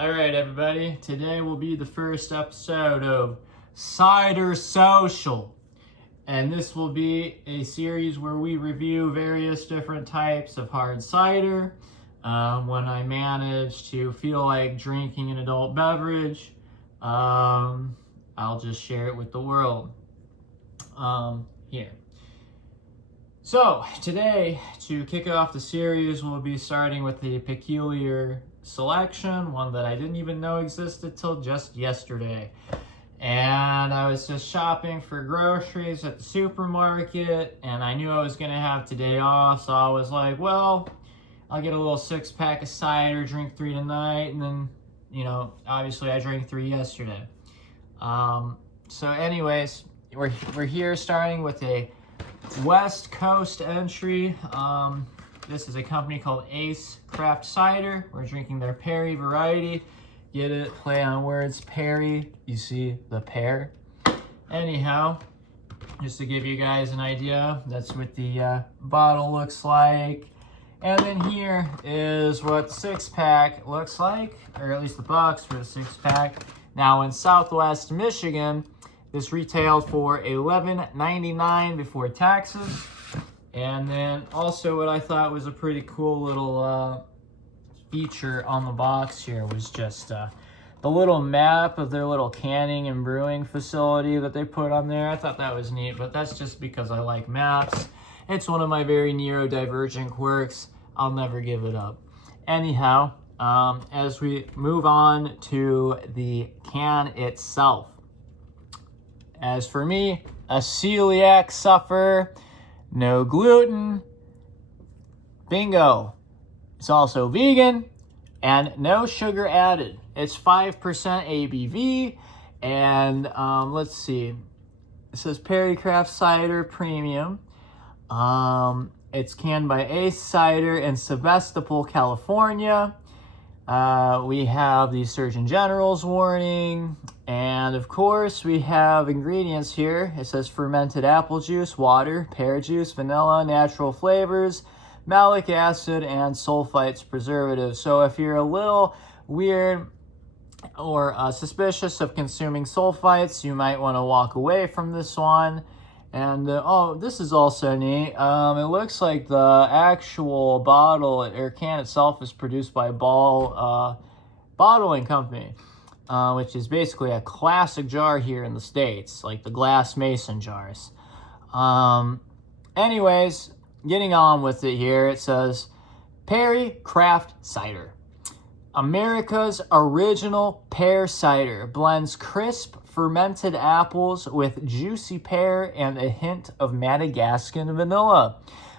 All right, everybody. Today will be the first episode of Cider Social. And this will be a series where we review various different types of hard cider. When I manage to feel like drinking an adult beverage, I'll just share it with the world here. So today, to kick off the series, we'll be starting with a peculiar selection, one that I didn't even know existed till just yesterday. And I was just shopping for groceries at the supermarket, and I knew I was going to have today off, so I was like, well, I'll get a little 6-pack of cider, drink 3 tonight, and then, obviously I drank 3 yesterday. So anyways, we're here starting with a West Coast entry. This is a company called Ace Craft Cider. We're drinking their Perry variety. Get it? Play on words. Perry. You see the pear. Anyhow, just to give you guys an idea, that's what the bottle looks like. And then here is what the 6-pack looks like, or at least the box for the 6-pack. Now in Southwest Michigan, this retailed for $11.99 before taxes. And then also what I thought was a pretty cool little feature on the box here was just the little map of their little canning and brewing facility that they put on there. I thought that was neat, but that's just because I like maps. It's one of my very neurodivergent quirks. I'll never give it up. Anyhow, as we move on to the can itself. As for me, a celiac sufferer, no gluten, bingo. It's also vegan and no sugar added. It's 5% ABV, and let's see. It says Perry Craft Cider Premium. It's canned by Ace Cider in Sebastopol, California. We have the Surgeon General's warning, and of course we have ingredients here. It says fermented apple juice, water, pear juice, vanilla, natural flavors, malic acid, and sulfites preservatives. So if you're a little weird or suspicious of consuming sulfites, you might want to walk away from this one. And this is also neat. It looks like the actual bottle or can itself is produced by Ball Bottling Company, which is basically a classic jar here in the States, like the glass mason jars. Anyways, getting on with it here, it says Perry Craft Cider. America's original pear cider blends crisp fermented apples with juicy pear and a hint of Madagascan vanilla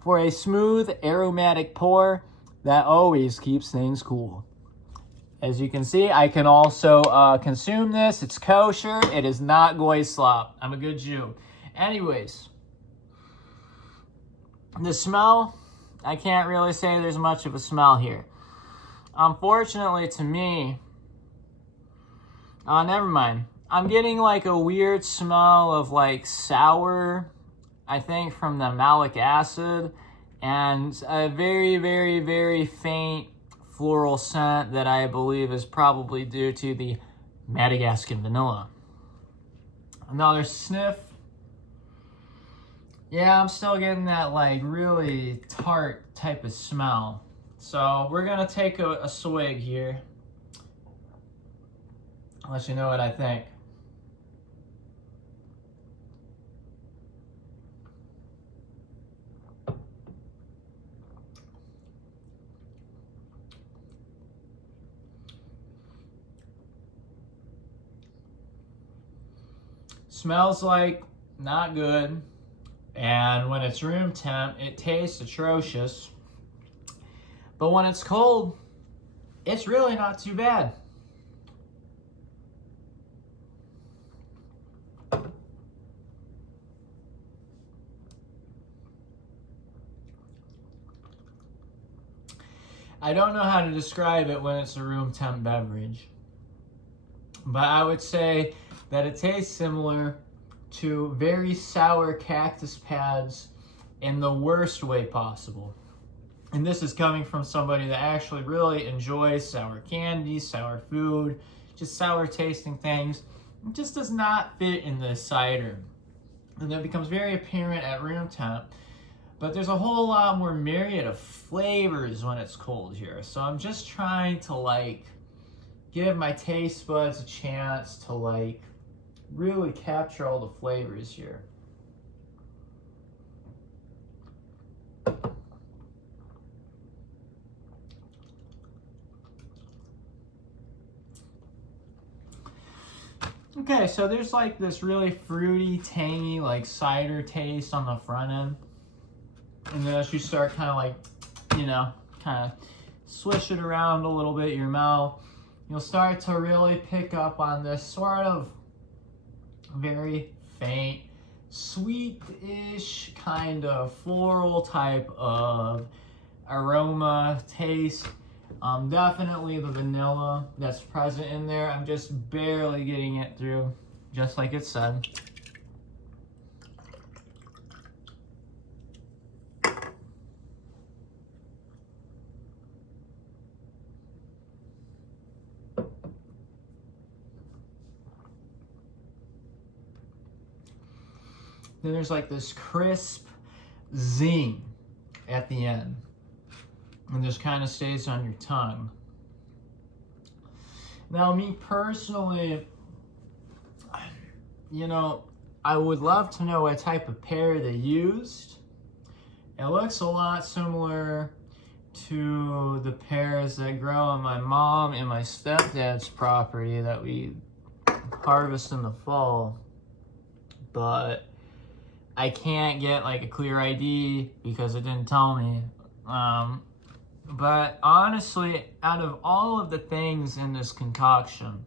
for a smooth aromatic pour that always keeps things cool. As you can see, I can also consume this. It's kosher. It is not goy slop. I'm a good Jew. Anyways, the smell, I can't really say there's much of a smell here. Unfortunately to me, never mind. I'm getting like a weird smell of like sour, I think from the malic acid, and a very, very, very faint floral scent that I believe is probably due to the Madagascan vanilla. Another sniff. Yeah, I'm still getting that like really tart type of smell. So we're gonna take a swig here. I'll let you know what I think. Smells like not good, and when it's room temp, it tastes atrocious. But when it's cold, it's really not too bad. I don't know how to describe it when it's a room temp beverage, but I would say that it tastes similar to very sour cactus pads in the worst way possible. And this is coming from somebody that actually really enjoys sour candy, sour food, just sour tasting things. It just does not fit in this cider. And that becomes very apparent at room temp. But there's a whole lot more myriad of flavors when it's cold here. So I'm just trying to like give my taste buds a chance to like really capture all the flavors here. Okay, so there's like this really fruity, tangy, like cider taste on the front end. And then as you start kind of like, you know, kind of swish it around a little bit in your mouth, you'll start to really pick up on this sort of very faint, sweet-ish kind of floral type of aroma, taste. Definitely the vanilla that's present in there. I'm just barely getting it through, just like it said. Then there's like this crisp zing at the end. And just kind of stays on your tongue. Now, me personally, you know, I would love to know what type of pear they used. It looks a lot similar to the pears that grow on my mom and my stepdad's property that we harvest in the fall. But I can't get like a clear ID because it didn't tell me. But honestly, out of all of the things in this concoction,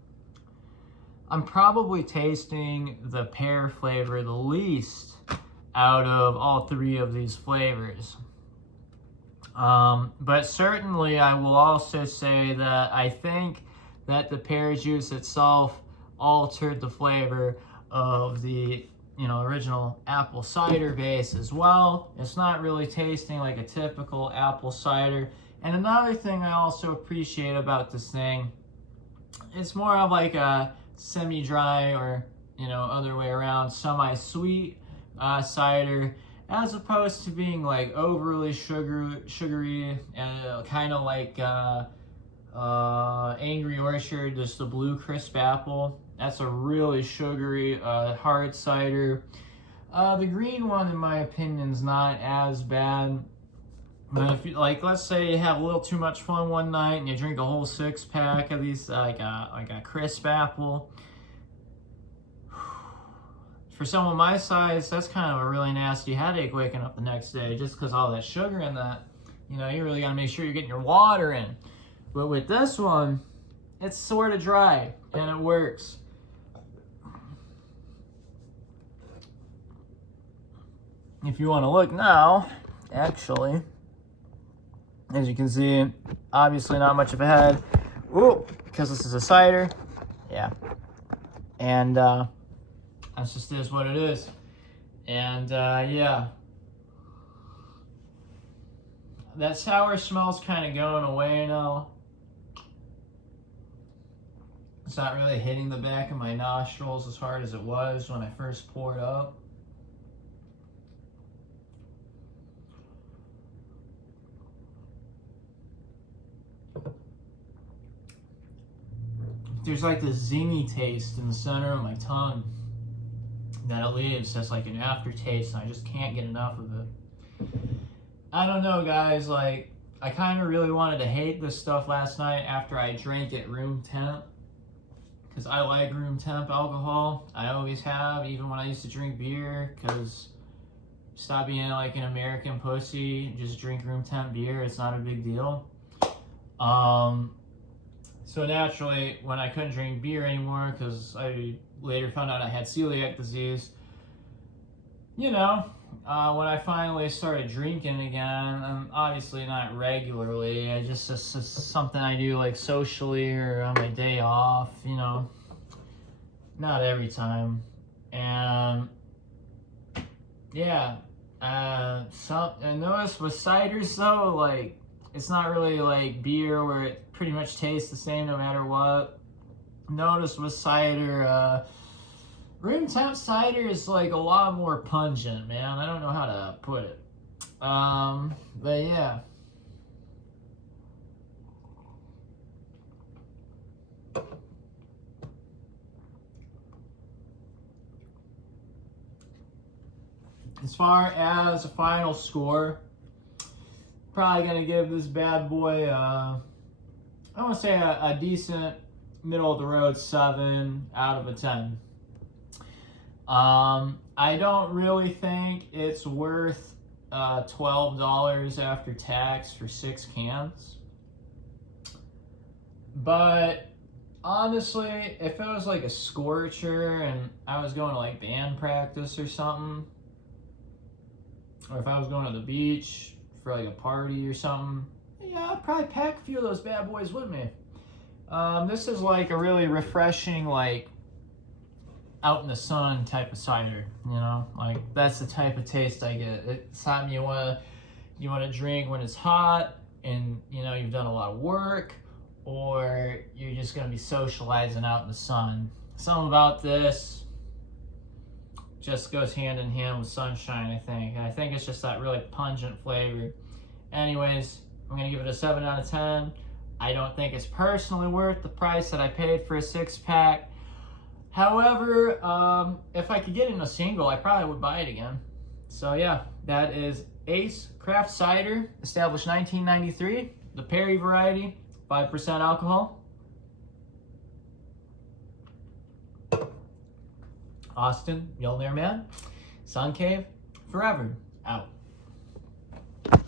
I'm probably tasting the pear flavor the least out of all three of these flavors. But certainly I will also say that I think that the pear juice itself altered the flavor of the original apple cider base as well. It's not really tasting like a typical apple cider. And another thing I also appreciate about this thing, it's more of like a semi-dry or, other way around, semi-sweet cider, as opposed to being like overly sugary and kind of like Angry Orchard, just the blue crisp apple. That's a really sugary, hard cider. The green one, in my opinion, is not as bad. But if you, like, let's say you have a little too much fun one night and you drink a whole 6-pack of these, like a crisp apple. For someone my size, that's kind of a really nasty headache waking up the next day just because all that sugar in that. You really got to make sure you're getting your water in. But with this one, it's sort of dry and it works. If you want to look now, actually, as you can see, obviously not much of a head. Ooh, because this is a cider. Yeah. And that's just is what it is. And yeah. That sour smell's kind of going away now. It's not really hitting the back of my nostrils as hard as it was when I first poured up. There's like this zingy taste in the center of my tongue that it leaves as like an aftertaste, and I just can't get enough of it. I don't know, guys, like, I kind of really wanted to hate this stuff last night after I drank it room temp, because I like room temp alcohol. I always have, even when I used to drink beer, because stop being like an American pussy, just drink room temp beer, it's not a big deal. So naturally, when I couldn't drink beer anymore, because I later found out I had celiac disease, when I finally started drinking again, obviously not regularly, it's just something I do like socially or on my day off, not every time. And yeah, I noticed with ciders though, like, It's not really like beer where it pretty much tastes the same no matter what. Notice with cider, room temp cider is like a lot more pungent, man. I don't know how to put it. But yeah. As far as a final score, probably gonna give this bad boy, I want to say a decent middle of the road 7 out of a 10. I don't really think it's worth $12 after tax for 6 cans. But honestly, if it was like a scorcher and I was going to like band practice or something, or if I was going to the beach for like a party or something, yeah, I'd probably pack a few of those bad boys with me. This is like a really refreshing, like out in the sun type of cider, you know, like that's the type of taste I get. It's something you wanna drink when it's hot and you know you've done a lot of work, or you're just gonna be socializing out in the sun. Something about this just goes hand in hand with sunshine, I think. I think it's just that really pungent flavor. Anyways, I'm gonna give it a 7 out of 10. I don't think it's personally worth the price that I paid for a 6-pack. However, if I could get it in a single, I probably would buy it again. So yeah, that is Ace Craft Cider, established 1993, the Perry variety, 5% alcohol. Austin, Yellow Man, Sun Cave, forever out.